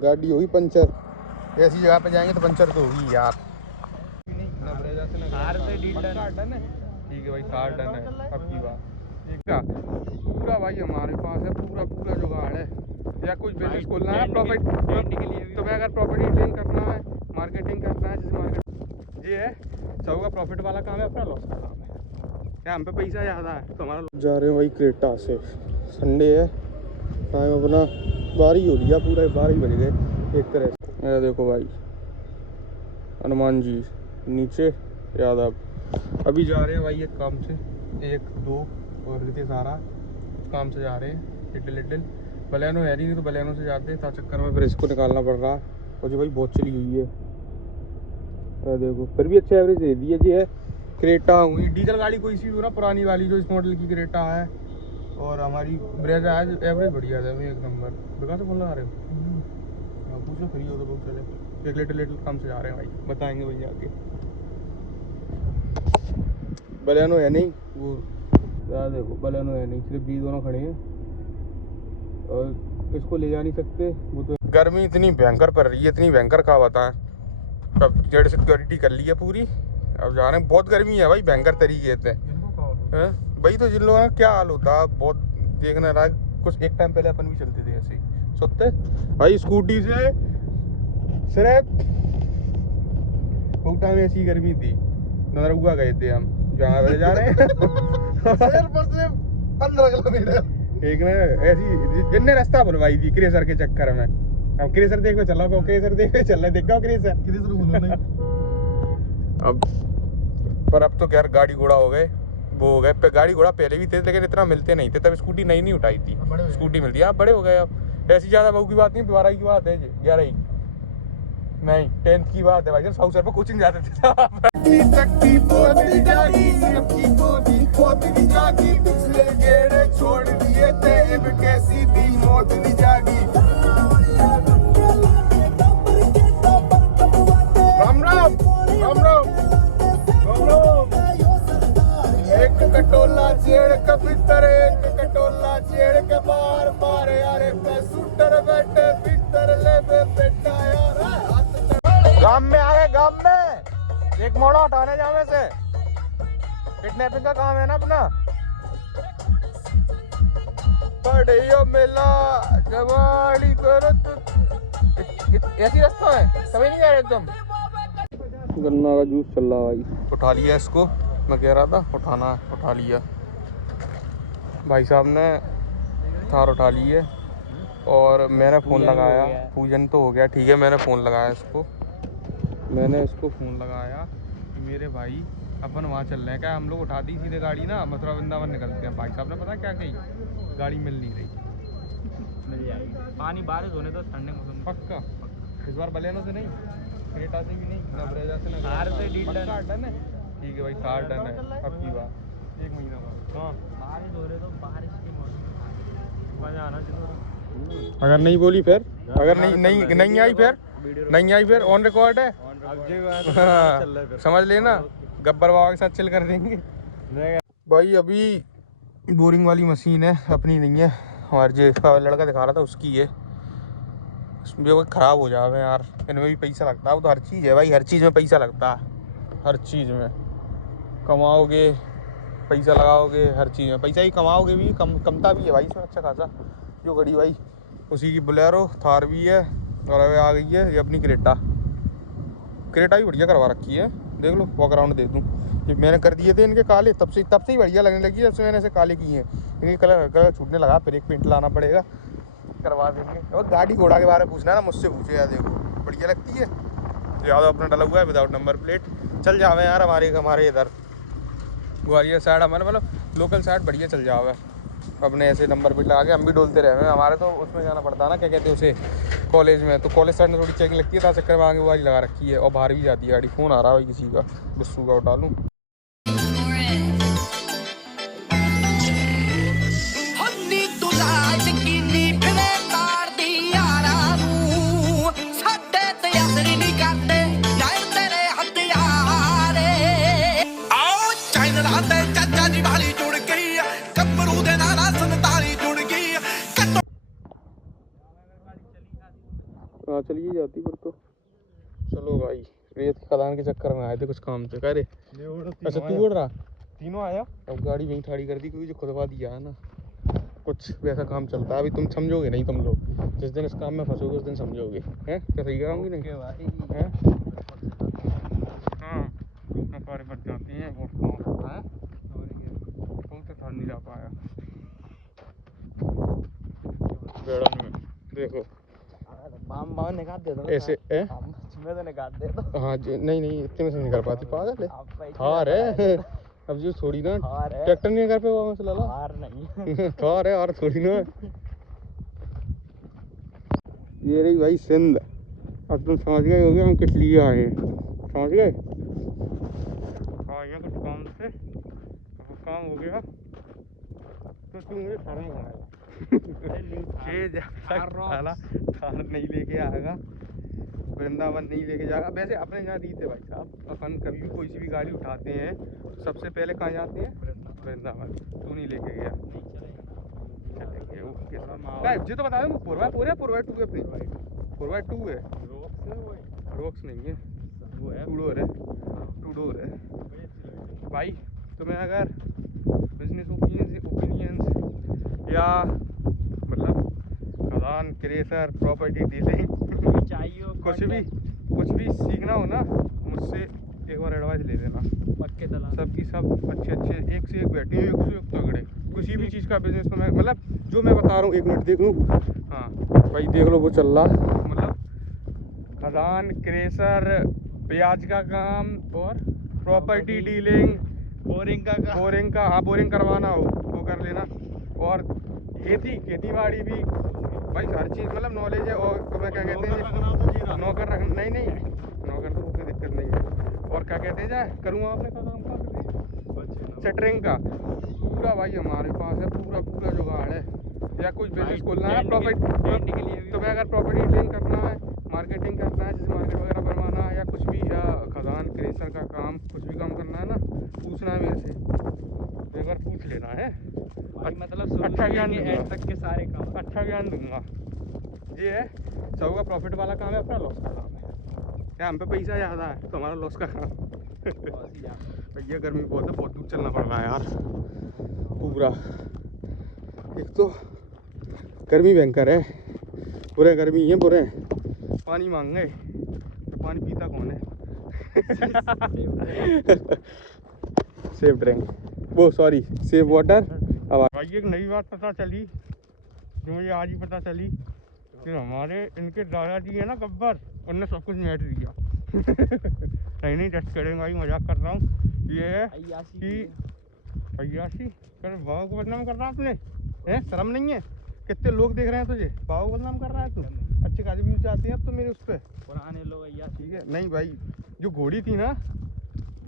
गाड़ी होगी पंचर। ऐसी जगह पे जाएंगे तो पंचर तो होगी यार। ठीक है भाई, कार डन है अब की बात। पूरा भाई हमारे पास है, पूरा पूरा जुगाड़ है। या कुछ बिजनेस खोलना है प्रॉफिट तुम्हें, अगर प्रॉपर्टी डीलिंग करना है, मार्केटिंग करना है, जैसे मार्केट ये है सब का प्रॉफिट वाला काम है, अपना लॉस का काम है। क्या हम पे पैसा ज़्यादा है तो हमारा जा रहे हैं भाई क्रेटा से। संडे है, टाइम अपना 12 हो लिया, पूरा 12 बज गए एक तरह से। ये देखो भाई हनुमान जी नीचे, यादव। अभी जा रहे हैं भाई एक काम से, 1 2 और रीति सारा काम से जा रहे हैं। लिटिल बलेनो है नहीं तो बलेनो से जाते हैं, चक्कर में फिर इसको निकालना पड़ रहा है। और जी भाई बहुत चली हुई है, देखो फिर भी अच्छे एवरेज दे दी है जी। है क्रेटा हुई डीजल गाड़ी कोई सी हो ना, पुरानी वाली जो इस मॉडल की क्रेटा है, और हमारी ब्रेजा है, एवरेज बढ़िया है एक नंबर। दुकान से फोन लगा रहे हो, पूछो फ्री हो तो बहुत चले। एक लिटिल काम से जा रहे हैं भाई, बताएंगे भैया आगे। बलेनो है नहीं वो, यार देखो बलेनो है नहीं, सिर्फ ये दोनों खड़े हैं और इसको ले जा नहीं सकते। वो तो गर्मी इतनी भयंकर पड़ रही है, इतनी भयंकर का बताएं। अब जेड सिक्योरिटी कर ली है पूरी, अब जा रहे हैं। बहुत गर्मी है भाई, भयंकर तरीके से भाई। तो जिन लोगों का क्या हाल होता बहुत देखना रहा। कुछ एक टाइम पहले अपन भी चलते थे ऐसे ही सोते भाई स्कूटी से, सिर्फ बहुत टाइम ऐसी गर्मी थी। नरगुआ गए थे हम, जहाँ जा रहे हैं 15 किलोमीटर एक ने ऐसी जिनने रास्ता बुलवाई थी क्रेसर के चक्कर में। अब क्रेसर देखो चला, क्रेसर देखो चल रहा, देखा क्रेसर अब। पर अब तो यार गाड़ी घोड़ा हो गए, वो हो गए। गाड़ी घोड़ा पहले भी थे लेकिन इतना मिलते नहीं थे, तब स्कूटी नहीं उठाई थी, स्कूटी मिलती है। आप बड़े हो गए अब, ऐसी ज्यादा बहू की बात नहीं, 12 की बात है, 11 नहीं 10th की बात है भाई। जब साउथ सर पर कोचिंग जाते थे छोड़ दिए थे, कैसी थी मौत दी जागी। राम राम राम राम राम राम। एक कटोला चेड़ के भीतर, एक कटोला चेड़ के बार बार, यारे पे सुटर बैठे भीतर ले बेटा यार। गांव में आ गए, गांव में एक मोड़ा उठाने जावे से, किडनैपिंग का काम है ना अपना। पढ़ियो मिला जवाड़ी करत, ऐसी रास्ता है समझ नहीं आ रहा एकदम। गन्ना का जूस चल रहा भाई, उठा लिया इसको, मैं कह रहा था उठाना, उठा लिया भाई साहब ने, थार उठा ली है। और मैंने फ़ोन लगाया, पूजन तो हो गया ठीक है। मैंने फ़ोन लगाया इसको, मैंने इसको फ़ोन लगाया कि मेरे भाई अपन वहाँ चल रहे हैं क्या। हम लोग उठा दी सीधे गाड़ी ना, मथुरा वृंदावन निकलते हैं। भाई साहब ने पता क्या कही, गाड़ी मिल नहीं रही। मिल जाएगी, पानी बारिश होने तो ठंडे मौसम पक्का। इस बार बलेनो से नहीं, क्रेटा से भी नहीं, ना ब्रेजा से, ना कार से। डन है ठीक है भाई, कार डन है अब की बात। 1 महीना बाद हाँ बारिश हो रहे तो बारिश के मौसम मजा आना चाहिए। अगर नहीं बोली फिर, अगर नहीं आई फिर, नहीं आई फिर ऑन रिकॉर्ड है। समझ लेना, गब्बर बाबा के साथ चिल कर देंगे भाई। अभी बोरिंग वाली मशीन है, अपनी नहीं है, और जो लड़का दिखा रहा था उसकी है। इसमें वो ख़राब हो जावे यार, इनमें भी पैसा लगता है। वो तो हर चीज़ है भाई, हर चीज़ में पैसा लगता है। हर चीज़ में कमाओगे, पैसा लगाओगे, हर चीज़ में पैसा ही कमाओगे भी, कमता भी है भाई इसमें अच्छा खासा। जो गाड़ी भाई उसी की बोलेरो थार भी है, और अब आ गई है ये अपनी क्रेटा। क्रेटा भी बढ़िया करवा रखी है, देख लो वॉक अराउंड दे दूँ। ये मैंने कर दिए थे इनके काले, तब से ही बढ़िया लगने लगी है। जब से मैंने ऐसे काले किए हैं, इनके कलर छूटने लगा, फिर एक पेंट लाना पड़ेगा, करवा देंगे। और गाड़ी घोड़ा के बारे में पूछना है ना मुझसे पूछे यार, देखो बढ़िया लगती है। ज़्यादा अपना डला हुआ है विदाउट नंबर प्लेट, चल जावे यार। हमारे इधर ग्वालियर साइड, हमारे मतलब लोकल साइड बढ़िया चल जावे। अपने ऐसे नंबर प्लेट लगा के हम भी डोलते रहे। हमारे तो उसमें जाना पड़ता है ना, क्या कहते हैं उसे, कॉलेज में। तो कॉलेज साइड में थोड़ी चेकिंग लगती है, चक्कर में आगे वाली लगा रखी है, और बाहर भी जाती है गाड़ी। फ़ोन आ रहा है भाई किसी का, बिस्सू का उठा लूँ। हाँ चलिए जाती फिर तो। चलो भाई रेत खदान के चक्कर में आए थे कुछ काम से। कह रहे अच्छा तू उड़ रहा तीनों आया। अब गाड़ी वहीं खड़ी कर दी क्योंकि जो खुदवा दिया है ना कुछ वैसा काम चलता है। अभी तुम समझोगे नहीं, तुम लोग जिस दिन इस काम में फंसोगे उस दिन समझोगे। हैं क्या सही कराऊंगी नहीं हैं? हाँ कार्य बच जाती हैं बहुत काम है। कौन से थाल नहीं ला पाया बेड़न में देखो बाम बाम निकाल दे दो ऐसे है मैं तो निकाल दे दो। हाँ नहीं नहीं इतने में से नहीं कर पाती पागल है। थार है अब जो थोड़ी ना ट्रैक्टर नहीं कर पे वो मसला ला हार नहीं थार है और थोड़ी ना। ये रही भाई सिंध। अब तुम समझ गए होगे हम किस लिए आए हैं, समझ गए। कुछ काम से काम हो गया तो तू मुझे थार में घुमाएगा। थार नहीं लेके आएगा, वृंदावन नहीं लेके जाएगा। वैसे अपने यहाँ रीत है भाई साहब, अपन कभी भी कोई सी भी गाड़ी उठाते हैं तो सबसे पहले कहाँ जाते हैं? वृंदावन। तू नहीं लेके गया, चलेंगे ओके। जी तो बता दो 4x2 है अपनी 4x2 है। रोक्स नहीं है, टू डोर है भाई। तुम्हें अगर बिजनेस ओपिनियंस या मतलब खदान क्रेशर प्रॉपर्टी डीलिंग चाहिए कुछ भी सीखना हो ना मुझसे एक बार एडवाइस ले लेना। पक्के दलाल सबकी सब अच्छे एक से एक बैठे हैं, एक से एक तगड़े। किसी भी चीज़ का बिजनेस तो मैं मतलब जो मैं बता रहा हूँ 1 मिनट देख लूँ। हाँ भाई देख लो वो चल रहा मतलब खदान क्रेशर प्याज का काम और प्रॉपर्टी डीलिंग बोरिंग का हाँ बोरिंग करवाना हो वो कर लेना। और खेती बाड़ी भी भाई हर चीज़ मतलब नॉलेज है। और तुम्हें क्या कहते हैं नौकर रखना नहीं नौकर तो कोई दिक्कत नहीं है। और क्या कहते हैं जाए करूँगा आपने का काम का सेटरिंग का पूरा भाई हमारे पास है पूरा जुगाड़ है। या कुछ बिजनेस खोलना है प्रॉपर्टी के लिए तुम्हें अगर प्रॉपर्टी डीलिंग करना है मार्केटिंग करना है जैसे मार्केट वगैरह बनवाना है या कुछ भी खदान क्रेशर का काम कुछ भी काम करना है ना पूछना है मेरे से एक बार पूछ लेना है। मतलब अच्छा ज्ञान एंड तक के सारे काम अच्छा ज्ञान दूंगा। ये है सबका प्रॉफिट वाला काम है, अपना लॉस का काम है। क्या हम पे पैसा ज़्यादा है तो हमारा लॉस का काम भैया गर्मी बहुत है, बहुत दूर चलना पड़ रहा है यार पूरा। एक तो गर्मी भयंकर है, बुरे गर्मी है बुरे। पानी मांग गए तो पानी पीता कौन है? सेफ ड्रिंक वो सॉरी सेफ वाटर। अब भाई एक नई बात पता चली जो मुझे आज ही पता चली कि हमारे इनके दादाजी है ना गब्बर उनने सब कुछ नेट दिया। नहीं टेस्ट करेंगे भाई मजाक कर रहा हूँ। ये है कि अय्याशी कर बाबा को बदनाम कर रहा है आपने हैं? शर्म नहीं है? कितने लोग देख रहे हैं तुझे, बाबा को बदनाम कर रहा है तू। अच्छे खासे व्यूज आते हैं अब तो मेरे उस पर पुराने लोग ठीक है। नहीं भाई जो घोड़ी थी ना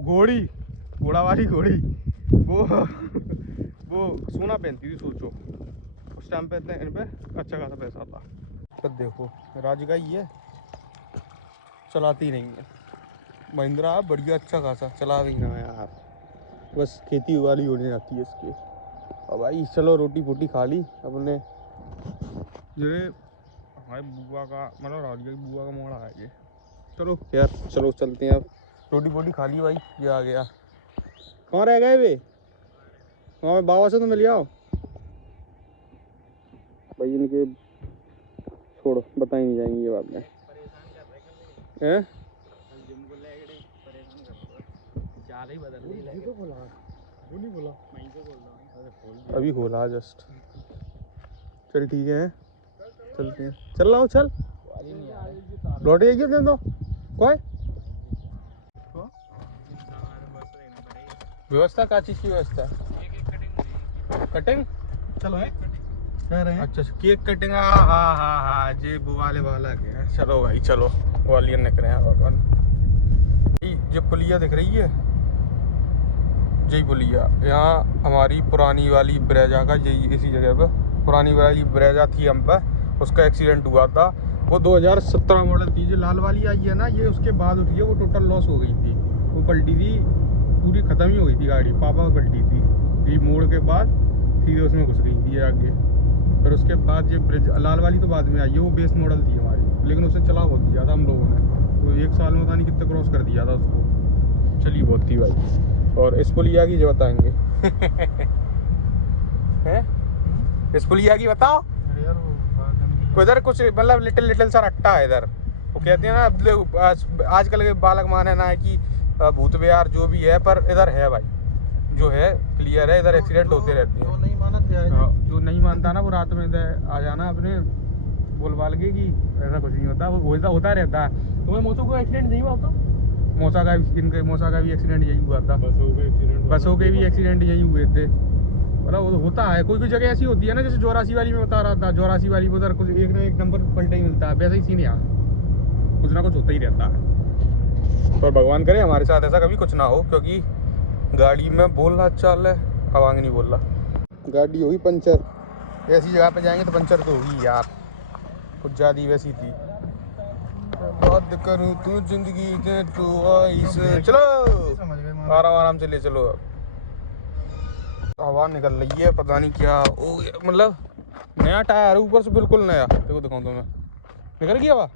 घोड़ा वाली घोड़ी वो सोना पहनती थी सोचो उस टाइम पे इन पे अच्छा खासा पैसा था। तो देखो राजगाई है चलाती नहीं है महिंद्रा बढ़िया अच्छा खासा चला भी ना यार बस खेती वाली होने जाती है इसकी। और भाई चलो रोटी फोटी खा ली अपने जो हमारे बुआ का मतलब राजगाई बुआ का मोड़ा है ये। चलो यार चलो चलते हैं अब रोटी फोटी खा ली भाई। ये आ गया कहाँ रह गए वे वहाँ बाबा से तो मिल आओ भाई इनके छोड़ो बता ही नहीं जाएंगी ये बात में हैं। अभी खोला जस्ट चल ठीक है चलते हैं चल रहा हूँ चल लौट जाइए दे दो कोई व्यवस्था क्या चीज़ की व्यवस्था कटिंग चलो है अच्छा केक कटिंग हाँ जी वो वाले वाला गया। चलो भाई चलो ग्वालियर निकले हैं भगवान। ये पुलिया दिख रही है जय पुलिया यहाँ हमारी पुरानी वाली ब्रेजा का यही इसी जगह पर पुरानी वाली ब्रेजा थी हम पर उसका एक्सीडेंट हुआ था। वो 2017 मॉडल थी। जो लाल वाली आई है ना ये उसके बाद उठी है वो टोटल लॉस हो गई थी। वो पलटी थी पूरी ख़त्म ही हो गई थी गाड़ी पापा में पलटी थी। ये मोड़ के बाद सीधे उसमें घुस गई थी आगे। फिर उसके बाद ये ब्रिज लाल वाली तो बाद में आई है वो बेस मॉडल थी हमारी लेकिन उसे चला बहुत दिया था हम लोगों ने, वो 1 साल में पता नहीं कितने क्रॉस कर दिया था उसको, चली बहुत थी भाई। और इस पुलिया की जो बताएंगे हैं, इस पुलिया की बताओ। इधर कुछ मतलब लिटिल सा रट्टा है इधर, वो कहते हैं ना आजकल के बालक माने ना है कि भूत बिहार जो भी है, पर इधर है भाई, जो है क्लियर है, इधर एक्सीडेंट होते रहते हैं। जो नहीं मानता ना वो रात में इधर आ जाना अपने बोल बाल के कि ऐसा कुछ नहीं होता, वो होता रहता है। तुम्हें मौसों को एक्सीडेंट नहीं हुआ? तो मौसा का भी एक्सीडेंट यही हुआ था, बसों के भी एक्सीडेंट यही हुए थे। मतलब होता है, कोई जगह ऐसी होती है ना, जैसे जोरासी वाली में बता रहा था, जोरासी वाली में उधर कुछ एक ना एक नंबर पलटा ही मिलता है, वैसे ही सीन यहाँ कुछ ना कुछ होता ही रहता है। पर भगवान करे हमारे साथ ऐसा कभी कुछ ना हो, क्योंकि गाड़ी में बोल रहा चल है, आवाज़ नहीं बोल रहा। गाड़ी होगी पंचर, ऐसी जगह पे जाएंगे तो पंचर तो होगी यार, कुछ ज़्यादा वैसी थी। बात करूँ तू जिंदगी दे तू ऐसे, चलो आराम से ले चलो। हवा निकल रही है, पता नहीं क्या हो गया, मतलब नया टायर ऊपर से बिल्कुल नया। देखो दिखाऊँ तो मैं, निकल गई हवा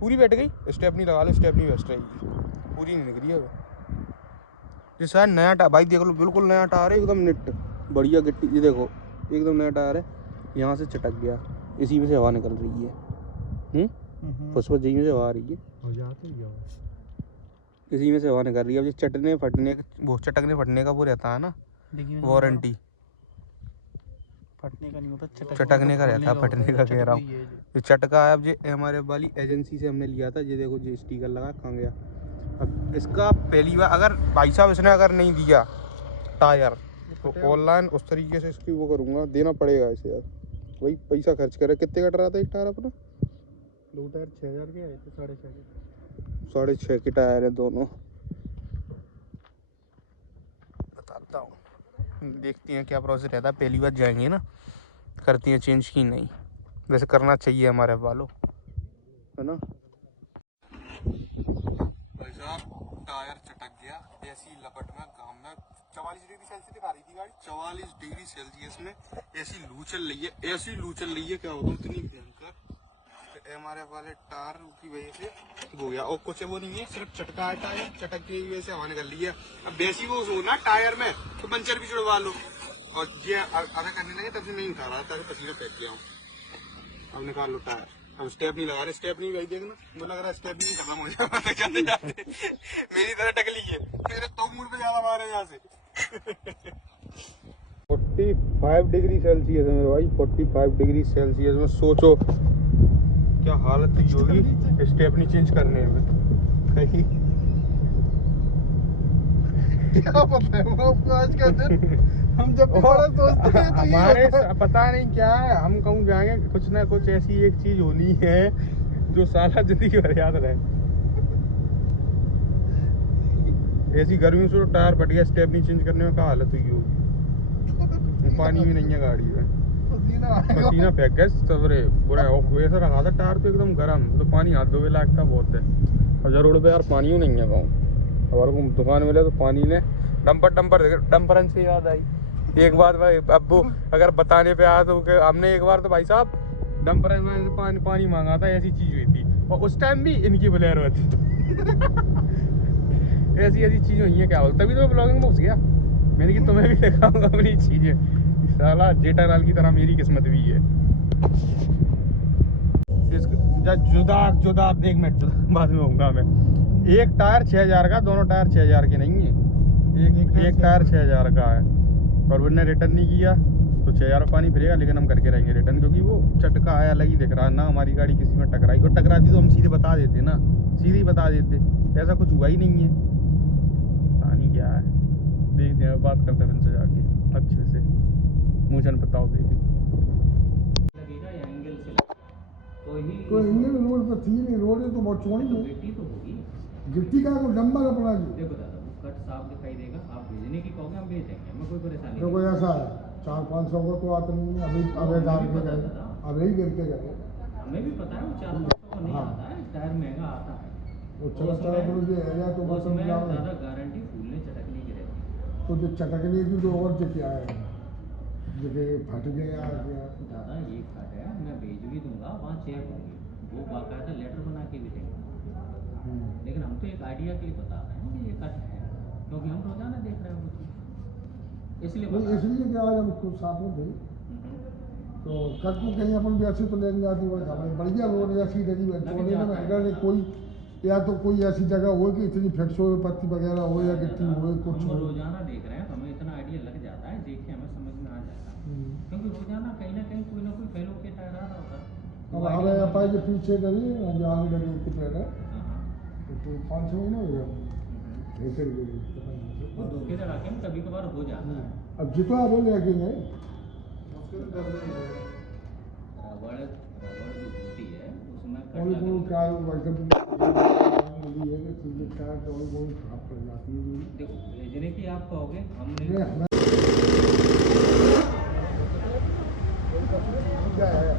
पूरी, बैठ गई। स्टेपनी लगा लो, स्टेपनी बेस्ट रहेगी, पूरी नहीं निकली है ये शायद नया टायर। भाई देख लो बिल्कुल नया टायर है, एकदम निट बढ़िया गिट्टी। ये देखो एकदम नया टायर है, यहाँ से चटक गया, इसी में से हवा निकल रही है। फुसफुस जी में से हवा आ रही है, इसी में से हवा निकल रही है। अब ये चटने फटने वो चटकने फटने का वो रहता है ना वारंटी, फटने का नहीं होता, चटकने का रहता है, फटने का कह रहा हूँ। ये चटका है। अब ये MRF वाली एजेंसी से हमने लिया था, ये देखो ये स्टिकर लगा कहाँ गया। अब इसका पहली बार अगर भाई साहब इसने अगर नहीं दिया टायर, तो ऑनलाइन उस तरीके से इसकी वो करूँगा, देना पड़ेगा इसे यार। वही पैसा खर्च करे। कितने का डरा था एक टायर अपना? 2 टायर 6000 के आए थे, 6.5 के। 6.5 के टायर है दोनों। बताता हूँ, देखते हैं क्या प्रोसेस रहता है। पहली बार जाएंगे ना, करती हैं चेंज की नहीं, वैसे करना चाहिए हमारे वालों, है ना भाई साहब। टायर चटक गया ऐसी लपट में, गाँव में 44 डिग्री सेल्सियस दिखा रही थी गाड़ी, 44 डिग्री सेल्सियस में ऐसी लू चल रही है, ऐसी लू चल रही है, क्या होगा इतनी भयंकर। MRF वाले टायर की वजह से हो गया, और कुछ वो नहीं है, सिर्फ चटका है टायर, चटक की वजह से हवा निकल रही है। अब वैसी वो होना टायर में तो पंचर भी जुड़वा लो। और ये आधा करने लगे तब से नहीं उठा रहा था, पसीना फेंक गया हूँ। अब निकाल लो टायर। अब स्टेप नहीं लगा रहे, स्टेप नहीं भाई देखना, मुझे लग रहा है स्टेप नहीं खत्म हो जाएगा जाते जाते। मेरी तरह टकली है, मेरे तो मूड पे ज्यादा मारे यहाँ से। 45 डिग्री सेल्सियस है मेरे भाई, 45 डिग्री सेल्सियस में सोचो क्या हालत हुई होगी स्टेपनी चेंज करने में। क्या पता है वो आपको आज का दिन, हम जब भी बड़ा सोचते हैं तो हमारे पता नहीं क्या है, हम कहूँ जाएंगे कुछ ना कुछ ऐसी एक चीज होनी है जो सारा जिंदगी भर याद रहे। ऐसी गर्मी से टायर फट गया, स्टेपनी चेंज करने में क्या हालत हुई होगी। पानी भी नहीं है गाड़ी में, पसीना फेंक गया सबरे पूरा। ऐसा रखा था टायर तो एकदम गर्म, तो पानी हाथ धोवे लायक था बहुत है। अब जब रोड पे यार पानी ही नहीं है गाँव, हमारे को दुकान मिले तो पानी ने डंपरन से याद आई एक बात भाई। अब वो अगर बताने पे आया तो हमने एक बार तो भाई साहब डंपरन में पानी मांगा था, ऐसी चीज हुई थी, और उस टाइम भी इनकी बोलेरो थी। ऐसी चीज हुई है, क्या बोलता, तभी तो मैं ब्लॉगिंग में घुस गया। मैंने कि तुम्हें भी दिखाऊंगा अपनी चीजें। साला जेठालाल की तरह मेरी किस्मत भी है। जुदा देख, मैं बाद में होऊंगा मैं। एक टायर 6000 का, दोनों टायर 6000 के नहीं है, एक टायर 6000 का है। और उन्होंने रिटर्न नहीं किया तो 6000 पानी फिरेगा, लेकिन हम करके रहेंगे रिटर्न, क्योंकि वो चटका है, अलग ही दिख रहा है ना। हमारी गाड़ी किसी में टकराई, और टकराती तो हम सीधे बता देते ना, सीधे ही बता देते, ऐसा कुछ हुआ ही नहीं है। पता नहीं क्या है, देखते हैं, बात करते हैं उनसे जाके अच्छे से, मुझे बताओ देखे लगेगा या एंगल से तो ही कोई इंजन रोड पर थी नहीं, रोड तो बहुत चौड़ी है। गिट्टी तो होगी, गिट्टी का को डंबा का पड़ा जी। देखो दादा वो कट साफ दिखाई देगा, आप भेजने की कहोगे हम भेज देंगे, हमें कोई परेशानी देखो नहीं। ऐसा है 400-500 को तो आता नहीं है, अभी डाल के गए, अभी गिर के गए। हमें भी पता है वो 400 को नहीं हाँ। आता है, टायर महंगा आता है। वो चला बोलो जी है तो बस उसमें जाओ, दादा गारंटी फूलने चटकने की रहती है। तो जो चटकने की तो और जो क्या है, जगह फट गया क्या। दादा ये फट है, मैं भेज भी दूंगा, वहाँ चेक होंगे, वो बाकायदा लेटर बना के भी देंगे, लेकिन हम तो एक आइडिया के लिए बता रहे हैं कि ये कट है, क्योंकि हम रोजाना देख रहे हैं वो चीज़, इसलिए नहीं बता रहे हैं। इसलिए कि आज हम खुद साथ में थे तो कल को कहीं अपन भी ऐसे तो लेने जाती हुआ हमें बढ़िया रोड ऐसी लगी कोने में अगर कोई या तो कोई ऐसी जगह हो कि इतनी फ्लैक्स हो पत्ती वगैरह हो या गिट्टी हो कुछ हम हो। रोजाना देख रहे हैं तो हमें इतना आइडिया लग जाता है, देख के हमें समझ में आ जाता है, क्योंकि रोजाना कहीं ना कहीं कोई ना कोई फैलो के टायर आ रहा होता है। अब हमें अपन के पीछे करी जो आगे लगे कितने है हाँ, तो 5-6 महीने हो गए ऐसे ही लगी वो धोखे से रखे में कभी कभार हो जाता है। अब जितना अभी लेके गए रबड़ जो होती है उसमें कट कोई लगा- क्या वैसे मिली है कि चीज़ें क्या कोई खराब पड़ जाती है देखो भेजने की आप कहोगे हमने नहीं हमें क्या है